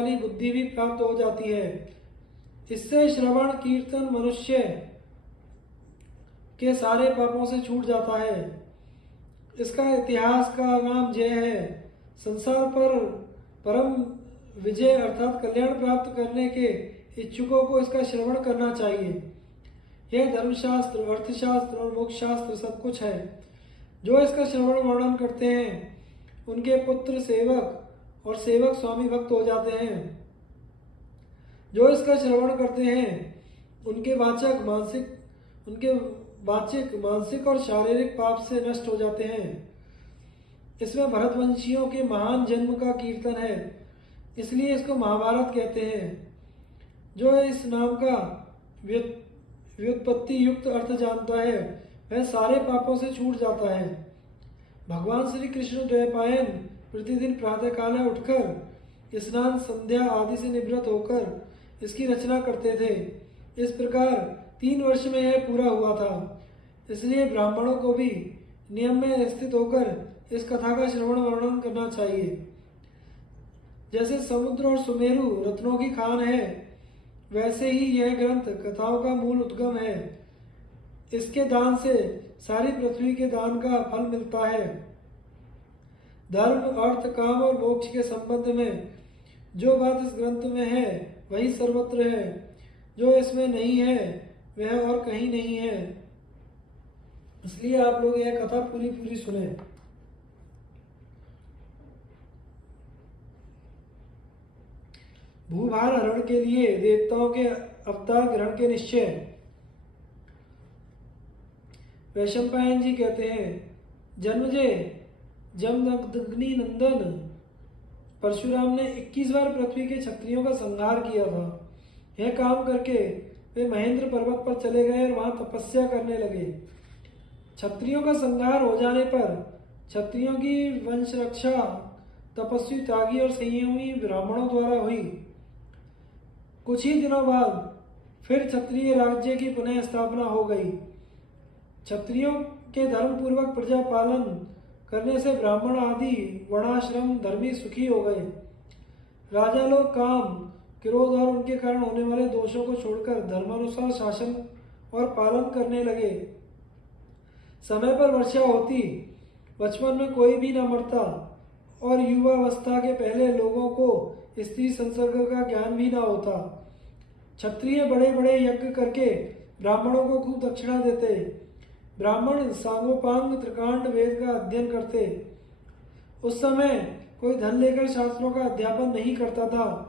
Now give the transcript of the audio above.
वाली बुद्धि भी प्राप्त हो जाती है। इससे श्रवण कीर्तन मनुष्य के सारे पापों से छूट जाता है। इसका इतिहास का नाम जय है। संसार पर परम विजय अर्थात कल्याण प्राप्त करने के इच्छुकों को इसका श्रवण करना चाहिए। यह धर्मशास्त्र, अर्थशास्त्र और मोक्ष शास्त्र सब कुछ है। जो इसका श्रवण वर्णन करते हैं उनके पुत्र सेवक और सेवक स्वामी भक्त हो जाते हैं। जो इसका श्रवण करते हैं उनके वाचिक मानसिक और शारीरिक पाप से नष्ट हो जाते हैं। इसमें भरतवंशियों के महान जन्म का कीर्तन है, इसलिए इसको महाभारत कहते हैं। जो इस नाम का व्युत्पत्ति युक्त अर्थ जानता है वह सारे पापों से छूट जाता है। भगवान श्री कृष्ण द्वैपायन प्रतिदिन प्रातःकाल उठकर स्नान संध्या आदि से निवृत्त होकर इसकी रचना करते थे। इस प्रकार 3 वर्ष में यह पूरा हुआ था। इसलिए ब्राह्मणों को भी नियम में स्थित होकर इस कथा का श्रवण वर्णन करना चाहिए। जैसे समुद्र और सुमेरु रत्नों की खान है, वैसे ही यह ग्रंथ कथाओं का मूल उद्गम है। इसके दान से सारी पृथ्वी के दान का फल मिलता है। धर्म, अर्थ, काम और मोक्ष के संबंध में जो बात इस ग्रंथ में है वही सर्वत्र है। जो इसमें नहीं है वह और कहीं नहीं है। इसलिए आप लोग यह कथा पूरी सुने। भूभार हरण के लिए देवताओं के अवतार ग्रहण के निश्चय। वैशंपायन जी कहते हैं, जन्मजय जमदग्नि नंदन परशुराम ने 21 बार पृथ्वी के क्षत्रियों का संहार किया था। यह काम करके वे महेंद्र पर्वत पर चले गए और वहां तपस्या करने लगे। क्षत्रियों का संहार हो जाने पर क्षत्रियों की वंश रक्षा तपस्वी, त्यागी और संयमी ब्राह्मणों द्वारा हुई। कुछ ही दिनों बाद फिर क्षत्रिय राज्य की पुनः स्थापना हो गई। क्षत्रियों के धर्म पूर्वक प्रजा पालन करने से ब्राह्मण आदि वर्णाश्रम धर्मी सुखी हो गए। राजा लोग काम, क्रोध और उनके कारण होने वाले दोषों को छोड़कर धर्मानुसार शासन और पालन करने लगे। समय पर वर्षा होती, बचपन में कोई भी न मरता और युवावस्था के पहले लोगों को स्त्री संसर्ग का ज्ञान भी न होता। क्षत्रिय बड़े बड़े यज्ञ करके ब्राह्मणों को खूब दक्षिणा देते। ब्राह्मण सांगोपांग त्रिकांड वेद का अध्ययन करते। उस समय कोई धन लेकर शास्त्रों का अध्यापन नहीं करता था।